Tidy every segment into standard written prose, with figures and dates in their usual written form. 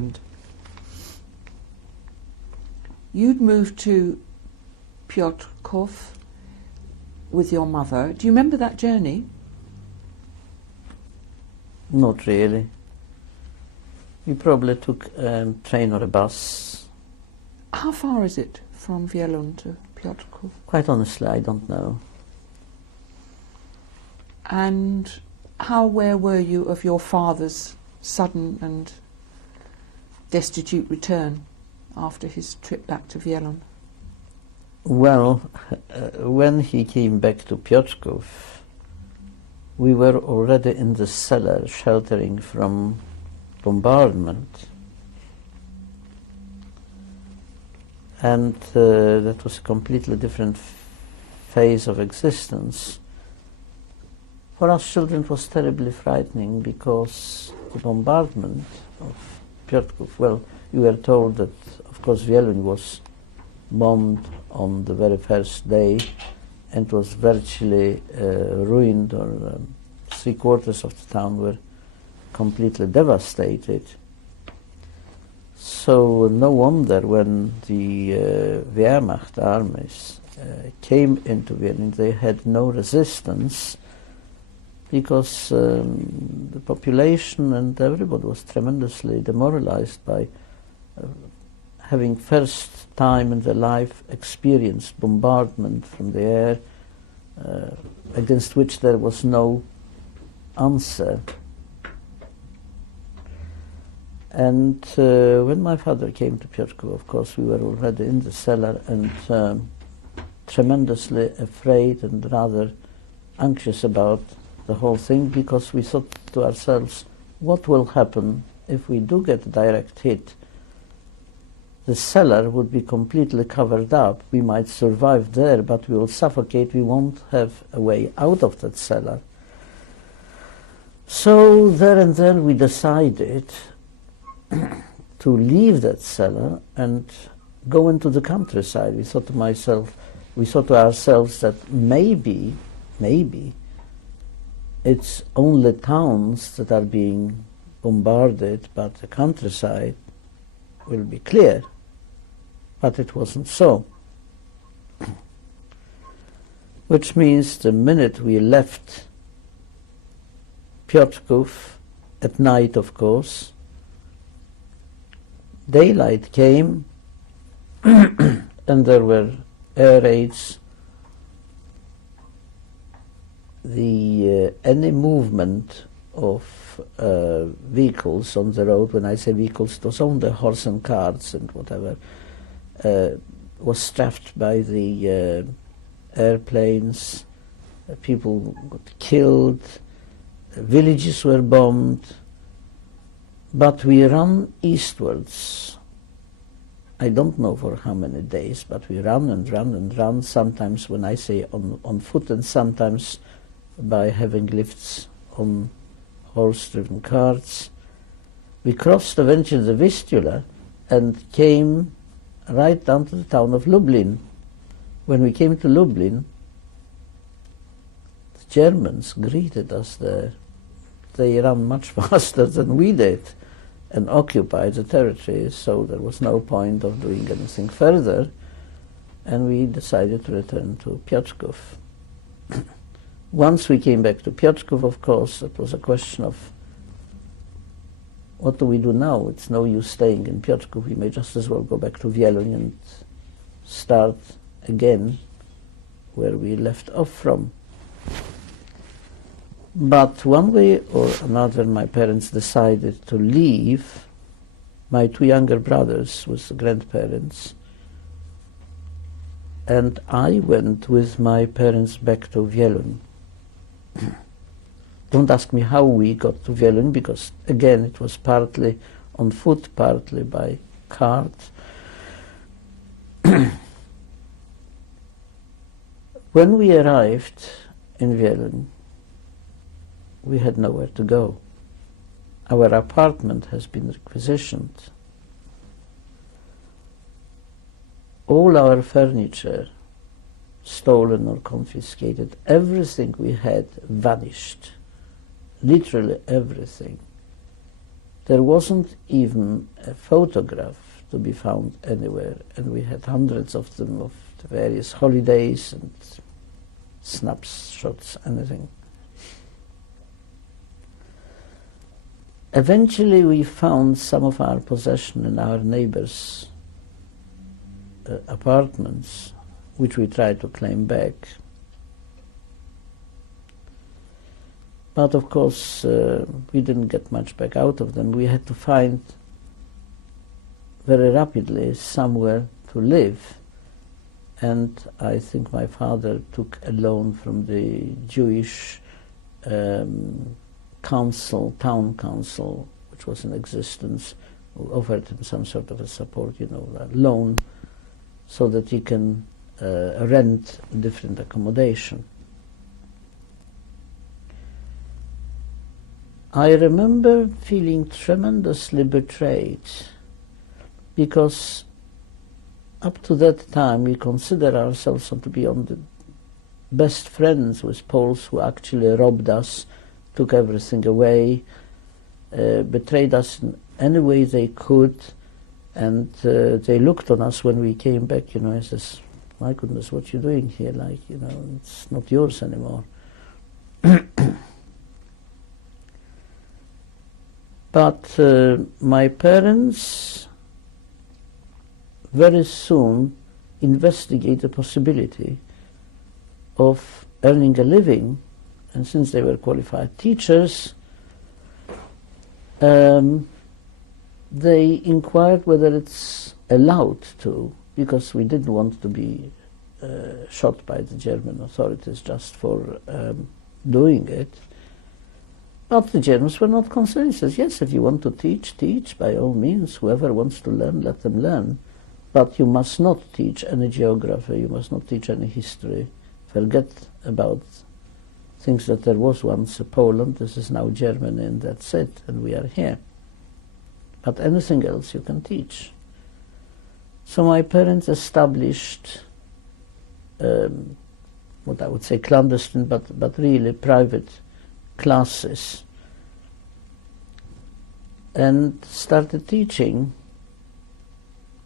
Poland. You'd moved to Piotrków with your mother. Do you remember that journey? Not really. We probably took a train or a bus. How far is it from Wielun to Piotrków? Quite honestly, I don't know. And how aware were you of your father's sudden and destitute return after his trip back to Wielun? Well, when he came back to Piotrków, we were already in the cellar sheltering from bombardment. And that was a completely different phase of existence. For us children it was terribly frightening because the bombardment of Piotrków, well, you were told that, of course, Wielun was bombed on the very first day and was virtually ruined, or 3/4 of the town were completely devastated. So no wonder when the Wehrmacht armies came into Wielun, they had no resistance, because the population and everybody was tremendously demoralized by having first time in their life experienced bombardment from the air, against which there was no answer. And when my father came to Piotrków, of course, we were already in the cellar and tremendously afraid and rather anxious about the whole thing, because we thought to ourselves, what will happen if we do get a direct hit? The cellar would be completely covered up. We might survive there, but we will suffocate. We won't have a way out of that cellar. So there and then we decided to leave that cellar and go into the countryside. We thought to ourselves that maybe it's only towns that are being bombarded, but the countryside will be clear. But it wasn't so. Which means the minute we left Piotrków, at night of course, daylight came and there were air raids. Any movement of vehicles on the road, when I say vehicles, it was only horse and carts and whatever, was strafed by the airplanes. People got killed, villages were bombed, but we ran eastwards. I don't know for how many days, but we ran and ran and ran, sometimes, when I say on foot, and sometimes by having lifts on horse-driven carts. We crossed eventually the Vistula and came right down to the town of Lublin. When we came to Lublin, the Germans greeted us there. They ran much faster than we did and occupied the territory, so there was no point of doing anything further, and we decided to return to Piotrków. Once we came back to Piotrków, of course, it was a question of what do we do now? It's no use staying in Piotrków. We may just as well go back to Wielun and start again where we left off from. But one way or another, my parents decided to leave my two younger brothers with the grandparents, and I went with my parents back to Wielun. Don't ask me how we got to Wielun, because again it was partly on foot, partly by cart. When we arrived in Wielun, we had nowhere to go. Our apartment has been requisitioned. All our furniture stolen or confiscated. Everything we had vanished. Literally everything. there wasn't even a photograph to be found anywhere, and we had hundreds of them of the various holidays and snapshots, anything. Eventually we found some of our possession in our neighbors' apartments, which we tried to claim back. But of course we didn't get much back out of them. We had to find very rapidly somewhere to live, and I think my father took a loan from the Jewish council, town council, which was in existence, who offered him some sort of a support, a loan, so that he can rent different accommodation. I remember feeling tremendously betrayed, because up to that time we considered ourselves to be on the best friends with Poles who actually robbed us, took everything away, betrayed us in any way they could, and they looked on us when we came back, and says, "My goodness, what you doing here? It's not yours anymore." But my parents very soon investigated the possibility of earning a living, and since they were qualified teachers, they inquired whether it's allowed to, because we didn't want to be shot by the German authorities just for doing it. But the Germans were not concerned. He says, yes, if you want to teach, teach, by all means. Whoever wants to learn, let them learn. But you must not teach any geography, you must not teach any history. Forget about things that there was once a Poland, this is now Germany, and that's it, and we are here. But anything else you can teach. So my parents established what I would say clandestine, but really private classes, and started teaching.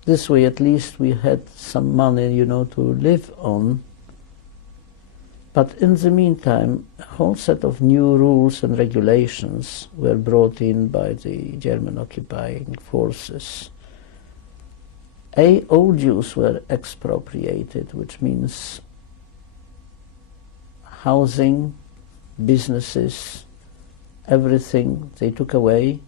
This way at least we had some money, to live on. But in the meantime, a whole set of new rules and regulations were brought in by the German occupying forces. All Jews were expropriated, which means housing, businesses, everything they took away,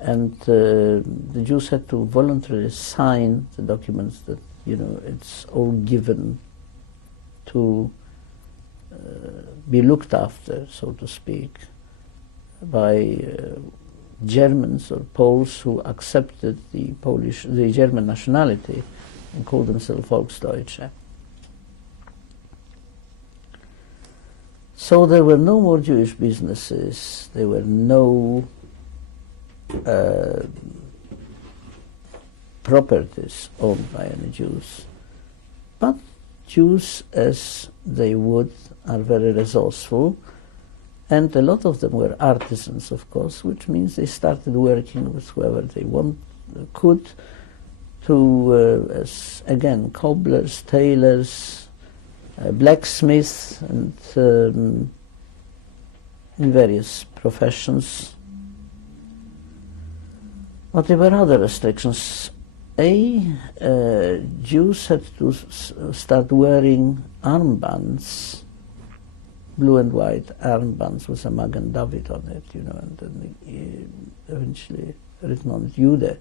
and the Jews had to voluntarily sign the documents that it's all given to be looked after, so to speak, by Germans or Poles who accepted the German nationality and called themselves Volksdeutsche. So there were no more Jewish businesses, there were no properties owned by any Jews. But Jews, as they would, are very resourceful, and a lot of them were artisans, of course, which means they started working with whoever they could, as again, cobblers, tailors, blacksmiths, and in various professions. But there were other restrictions. Jews had to start wearing armbands, blue and white armbands with a Magen David on it, and then eventually written on it, Jude,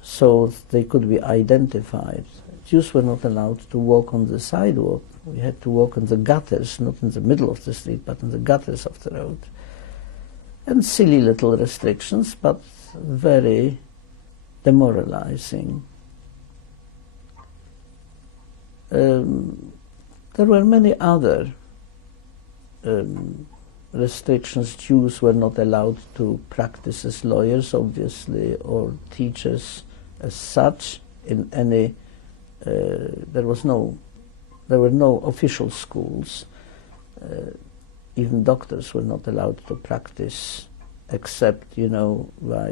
so they could be identified. Jews were not allowed to walk on the sidewalk. We had to walk in the gutters, not in the middle of the street, but in the gutters of the road. And silly little restrictions, but very demoralizing. There were many other restrictions. Jews were not allowed to practice as lawyers, obviously, or teachers as such in any. There were no official schools. Even doctors were not allowed to practice except, you know, by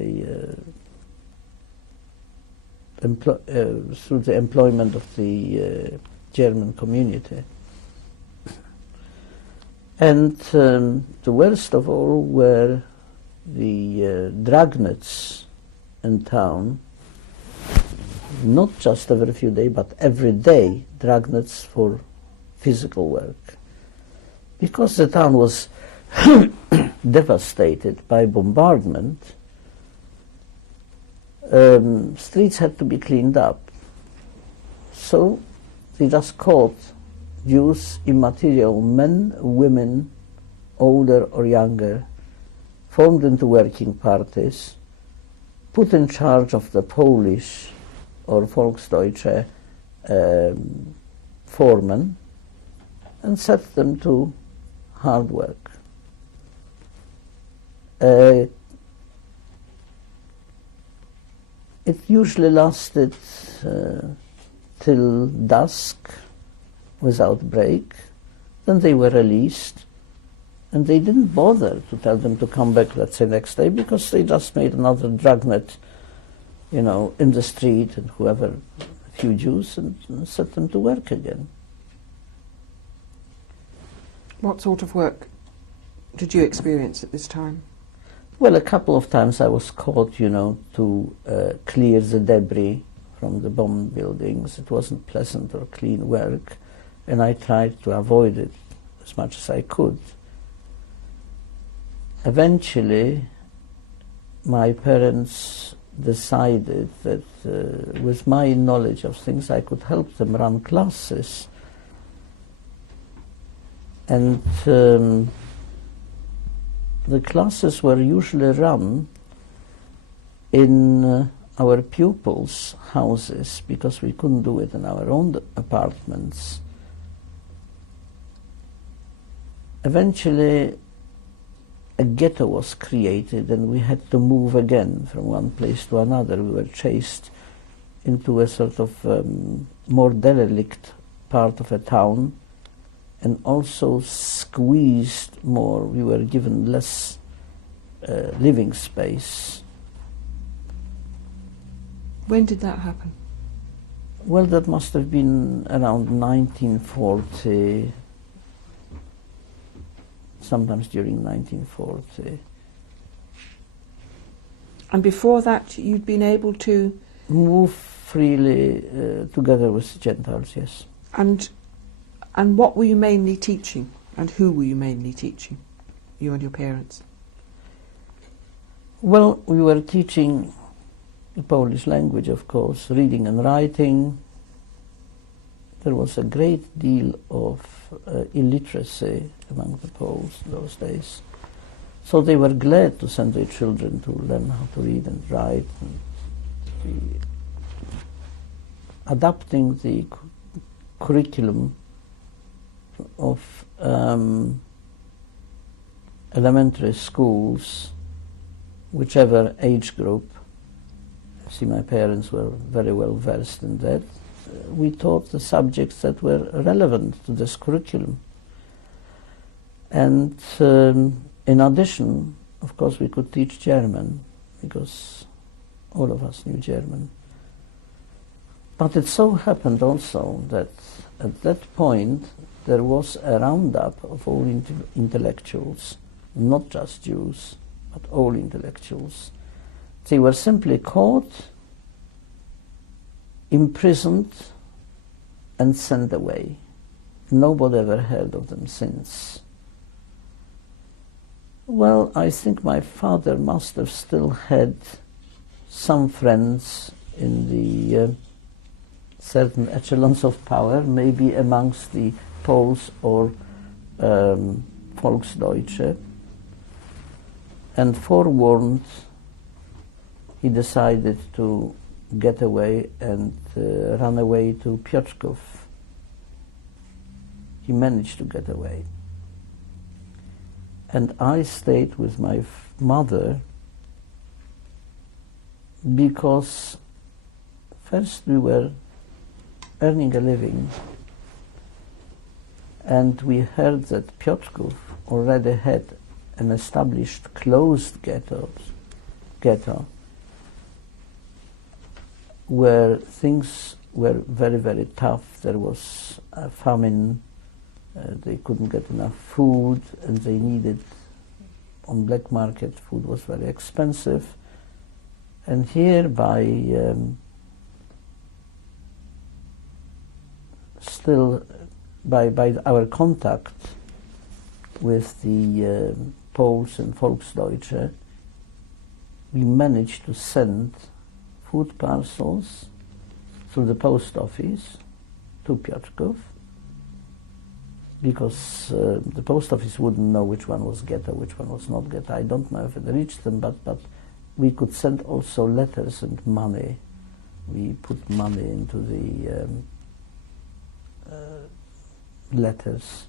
through the employment of the German community. And the worst of all were the dragnets in town, not just every few days, but every day, dragnets for physical work. Because the town was devastated by bombardment, streets had to be cleaned up. So they just caught Jews, immaterial men, women, older or younger, formed into working parties, put in charge of the Polish or Volksdeutsche foremen, and set them to hard work. It usually lasted till dusk without break. Then they were released, and they didn't bother to tell them to come back, let's say, next day, because they just made another dragnet, you know, in the street, and whoever, a few Jews, and set them to work again. What sort of work did you experience at this time? Well, a couple of times I was caught, you know, to clear the debris from the bomb buildings. It wasn't pleasant or clean work, and I tried to avoid it as much as I could. Eventually, my parents decided that with my knowledge of things, I could help them run classes. And the classes were usually run in our pupils' houses, because we couldn't do it in our own apartments. Eventually, a ghetto was created, and we had to move again from one place to another. We were chased into a sort of more derelict part of a town, and also squeezed more. We were given less living space. When did that happen? Well, that must have been around 1940, sometimes during 1940. And before that, you'd been able to move freely together with Gentiles, yes. And what were you mainly teaching? And who were you mainly teaching, you and your parents? Well, we were teaching the Polish language, of course, reading and writing. There was a great deal of illiteracy among the Poles in those days. So they were glad to send their children to learn how to read and write, and adapting the curriculum of elementary schools, whichever age group. See, my parents were very well versed in that. We taught the subjects that were relevant to this curriculum. And in addition, of course, we could teach German, because all of us knew German. But it so happened also that at that point there was a roundup of all intellectuals, not just Jews, but all intellectuals. They were simply caught, imprisoned, and sent away. Nobody ever heard of them since. Well, I think my father must have still had some friends in the certain echelons of power, maybe amongst the Poles or Volksdeutsche, and forewarned, he decided to get away and run away to Piotrków. He managed to get away. And I stayed with my mother because first we were earning a living, and we heard that Piotrków already had an established closed ghetto where things were very, very tough. There was a famine, they couldn't get enough food, and they needed, on black market, food was very expensive. And here by our contact with the Poles and Volksdeutsche, we managed to send food parcels through the post office to Piotrków, because the post office wouldn't know which one was ghetto, which one was not ghetto. I don't know if it reached them, but we could send also letters and money. We put money into the letters,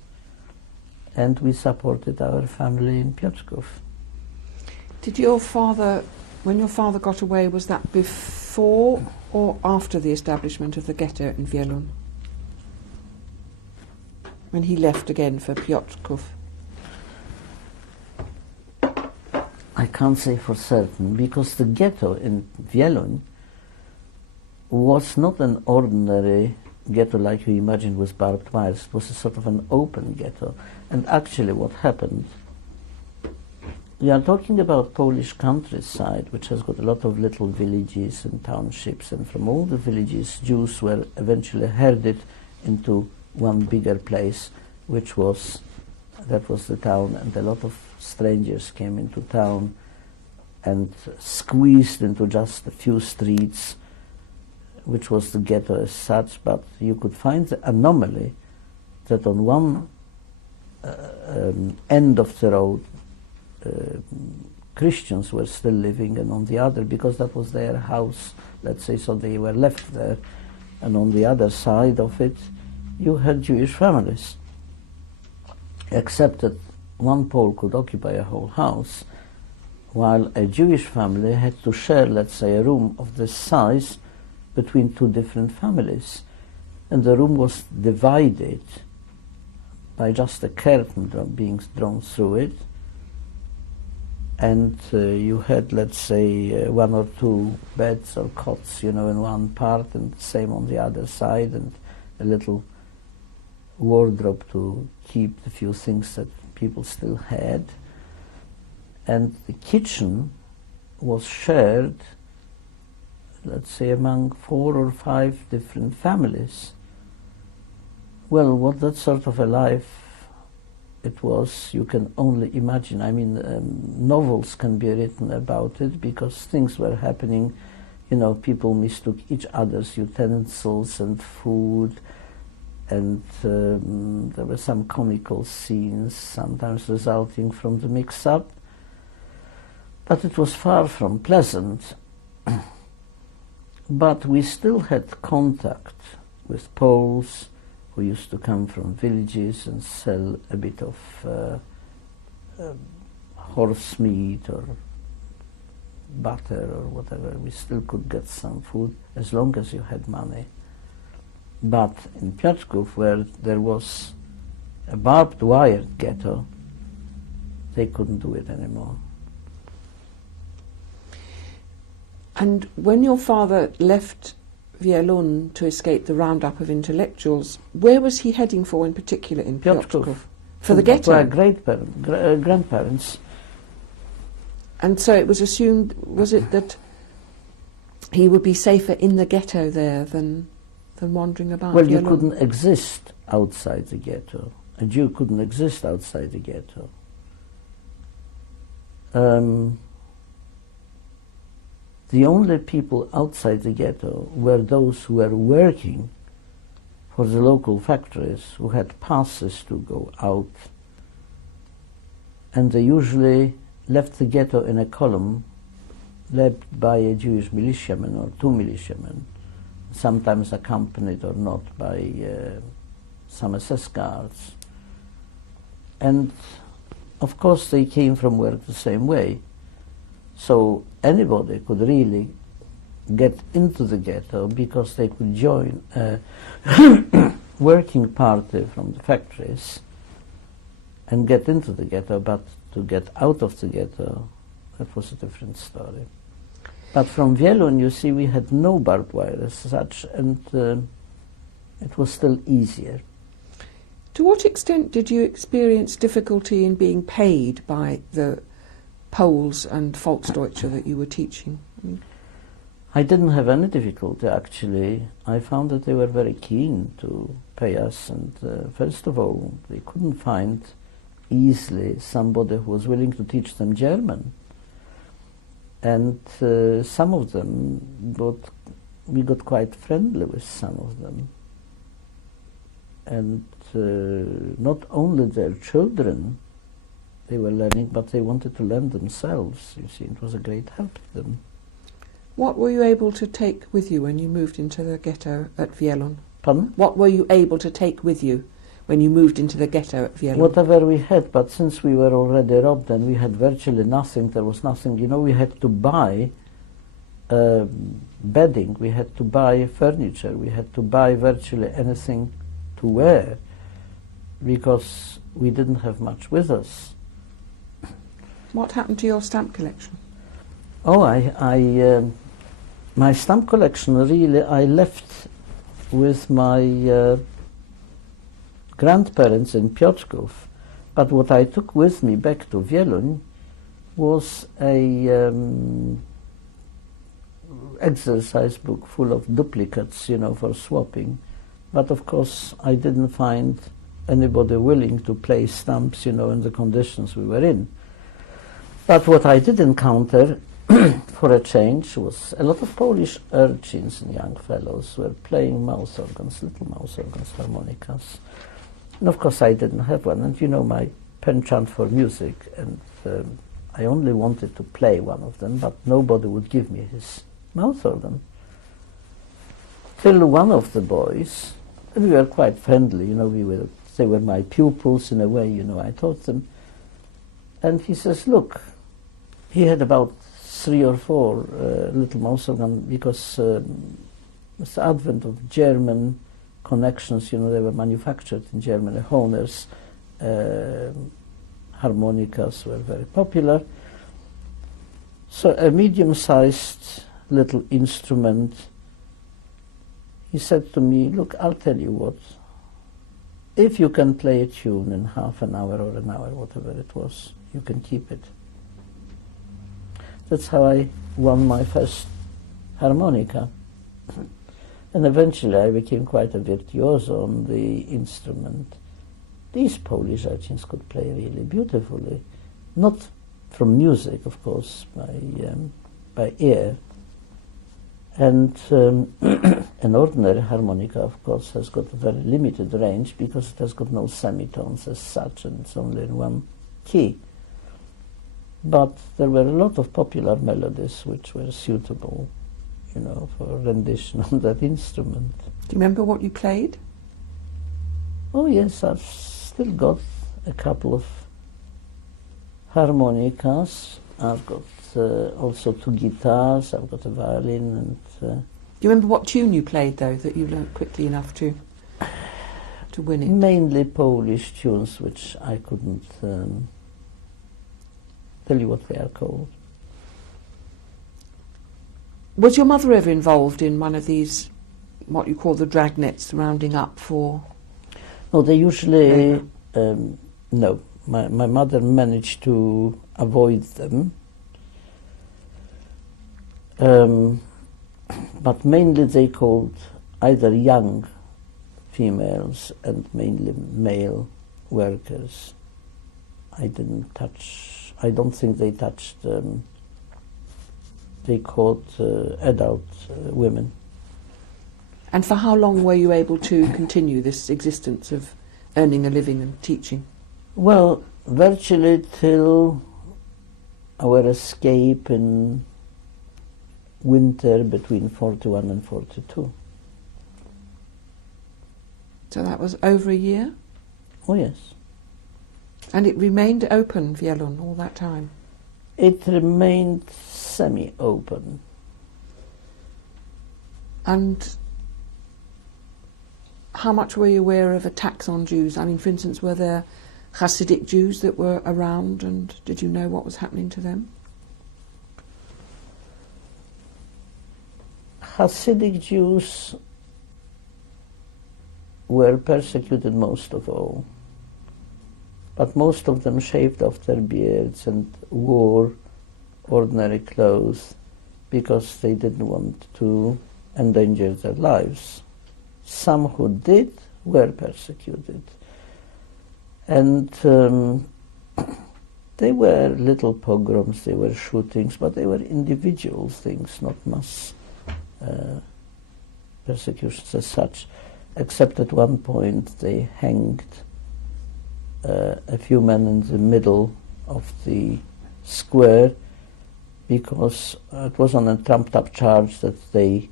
and we supported our family in Piotrków. Did your father, when your father got away, was that before or after the establishment of the ghetto in Wielun? When he left again for Piotrków? I can't say for certain, because the ghetto in Wielun was not an ordinary ghetto like you imagine with barbed wires. It was a sort of an open ghetto. And actually what happened, we are talking about Polish countryside, which has got a lot of little villages and townships, and from all the villages Jews were eventually herded into one bigger place, that was the town, and a lot of strangers came into town and squeezed into just a few streets, which was the ghetto as such. But you could find the anomaly that on one end of the road Christians were still living, and on the other, because that was their house, let's say, so they were left there, and on the other side of it you had Jewish families, except that one Pole could occupy a whole house, while a Jewish family had to share, let's say, a room of this size between two different families. And the room was divided by just a curtain being drawn through it, and you had, let's say, one or two beds or cots, in one part, and the same on the other side, and a little wardrobe to keep the few things that people still had. And the kitchen was shared, let's say, among 4 or 5 different families. Well, what that sort of a life it was, you can only imagine. I mean, novels can be written about it, because things were happening. People mistook each other's utensils and food, and there were some comical scenes, sometimes resulting from the mix-up. But it was far from pleasant. But we still had contact with Poles who used to come from villages and sell a bit of horse meat or butter or whatever. We still could get some food as long as you had money. But in Piotrków, where there was a barbed wire ghetto, they couldn't do it anymore. And when your father left Wielun to escape the roundup of intellectuals, where was he heading for in particular in Piotrków? For the ghetto? For our grandparents. And so it was assumed, was it that he would be safer in the ghetto there than wandering about? Well, Wielun? you couldn't exist outside the ghetto. A Jew couldn't exist outside the ghetto. The only people outside the ghetto were those who were working for the local factories, who had passes to go out. And they usually left the ghetto in a column led by a Jewish militiaman or 2 militiamen, sometimes accompanied or not by some SS guards. And of course they came from work the same way. So anybody could really get into the ghetto, because they could join a working party from the factories and get into the ghetto, but to get out of the ghetto, that was a different story. But from Wielun, you see, we had no barbed wire as such, and it was still easier. To what extent did you experience difficulty in being paid by the Poles and Volksdeutsche that you were teaching? I didn't have any difficulty, actually. I found that they were very keen to pay us, and first of all, they couldn't find easily somebody who was willing to teach them German. And some of them, we got quite friendly with some of them. And not only their children they were learning, but they wanted to learn themselves. You see, it was a great help to them. What were you able to take with you when you moved into the ghetto at Wielun? Pardon? What were you able to take with you when you moved into the ghetto at Wielun? Whatever we had, but since we were already robbed and we had virtually nothing, there was nothing, you know, we had to buy bedding, we had to buy furniture, we had to buy virtually anything to wear, because we didn't have much with us. What happened to your stamp collection? Oh, my stamp collection, really, I left with my grandparents in Piotrków, but what I took with me back to Wielun was a exercise book full of duplicates, you know, for swapping. But of course, I didn't find anybody willing to play stamps, you know, in the conditions we were in. But what I did encounter, for a change, was a lot of Polish urchins and young fellows were playing mouth organs, little mouth organs, harmonicas. And of course I didn't have one, and you know my penchant for music, and I only wanted to play one of them, but nobody would give me his mouth organ. Till one of the boys, and we were quite friendly, you know, they were my pupils in a way, you know, I taught them, and he says, look, he had about 3 or 4 little mouth organ, because with the advent of German connections, you know, they were manufactured in Germany. Honers, harmonicas were very popular. So a medium-sized little instrument. He said to me, look, I'll tell you what, if you can play a tune in half an hour or an hour, whatever it was, you can keep it. That's how I won my first harmonica. And eventually I became quite a virtuoso on the instrument. These Polish urchins could play really beautifully, not from music, of course, by ear. And an ordinary harmonica, of course, has got a very limited range because it has got no semitones as such, and it's only in one key. But there were a lot of popular melodies which were suitable, you know, for rendition on that instrument. Do you remember what you played? Oh yes, I've still got a couple of harmonicas. I've got also 2 guitars, I've got a violin, and... Do you remember what tune you played, though, that you learnt quickly enough to win it? Mainly Polish tunes, which I couldn't tell you what they are called. Was your mother ever involved in one of these, what you call the dragnets, rounding up for... No, they usually... no, my mother managed to avoid them. But mainly they called either young females and mainly male workers. I don't think they touched, they called adult women. And for how long were you able to continue this existence of earning a living and teaching? Well, virtually till our escape in winter between 41 and 42. So that was over a year? Oh yes. And it remained open, Wielun, all that time? It remained semi-open. And how much were you aware of attacks on Jews? I mean, for instance, were there Hasidic Jews that were around, and did you know what was happening to them? Hasidic Jews were persecuted most of all, but most of them shaved off their beards and wore ordinary clothes because they didn't want to endanger their lives. Some who did were persecuted. And they were little pogroms, they were shootings, but they were individual things, not mass persecutions as such, except at one point they hanged a few men in the middle of the square because it was on a trumped-up charge that they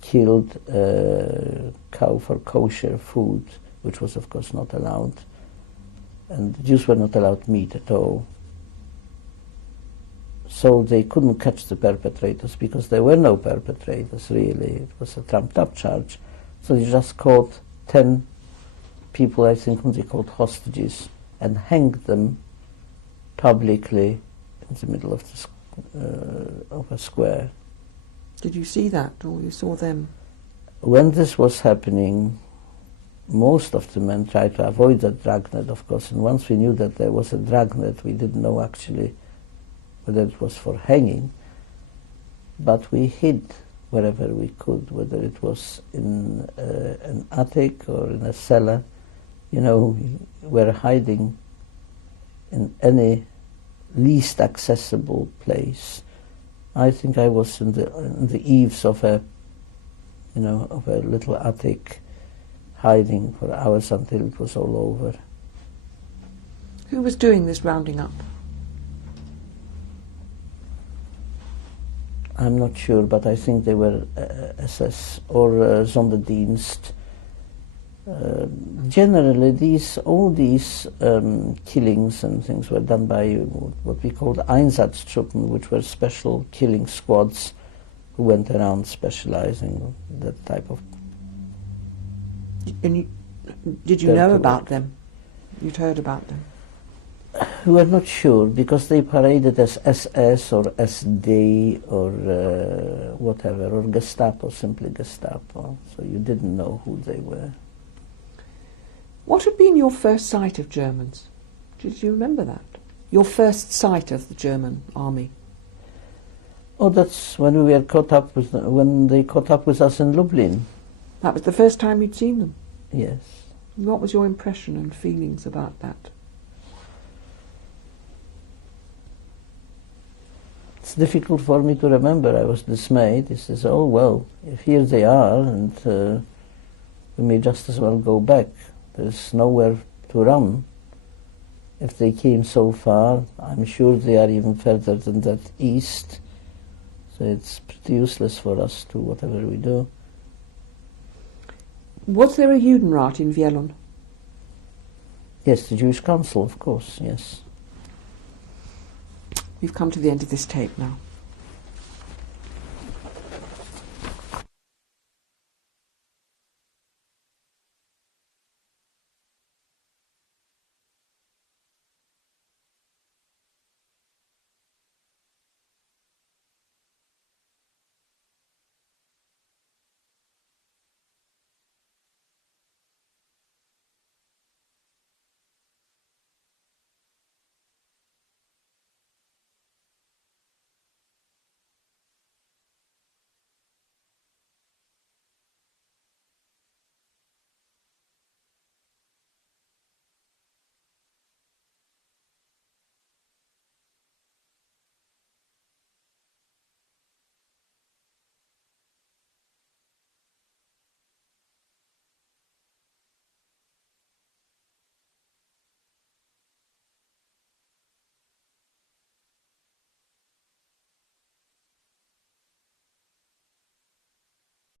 killed a cow for kosher food, which was of course not allowed, and the Jews were not allowed meat at all. So they couldn't catch the perpetrators because there were no perpetrators really. It was a trumped-up charge. So they just caught 10 people, I think, whom they called hostages, and hanged them publicly in the middle of a square. Did you see that, or you saw them? When this was happening, most of the men tried to avoid the dragnet, of course, and once we knew that there was a dragnet, we didn't know actually whether it was for hanging, but we hid wherever we could, whether it was in an attic or in a cellar. You know, we were hiding in any least accessible place. I think I was in the eaves of a little attic, hiding for hours until it was all over. Who was doing this rounding up? I'm not sure, but I think they were SS or Sonderdienst. Generally, all these killings and things were done by what we called Einsatztruppen, which were special killing squads who went around specializing in that type of. And did you know about them? You'd heard about them? We were not sure because they paraded as SS or SD or whatever, or Gestapo, simply Gestapo. So you didn't know who they were. What had been your first sight of Germans? Did you remember that? Your first sight of the German army? Oh, that's when we were caught up with when they caught up with us in Lublin. That was the first time you'd seen them? Yes. What was your impression and feelings about that? It's difficult for me to remember. I was dismayed. He says, oh, well, if here they are, and we may just as well go back. There's nowhere to run. If they came so far, I'm sure they are even further than that east. So it's pretty useless for us to whatever we do. Was there a Judenrat in Wielun? Yes, the Jewish Council, of course, yes. We've come to the end of this tape now.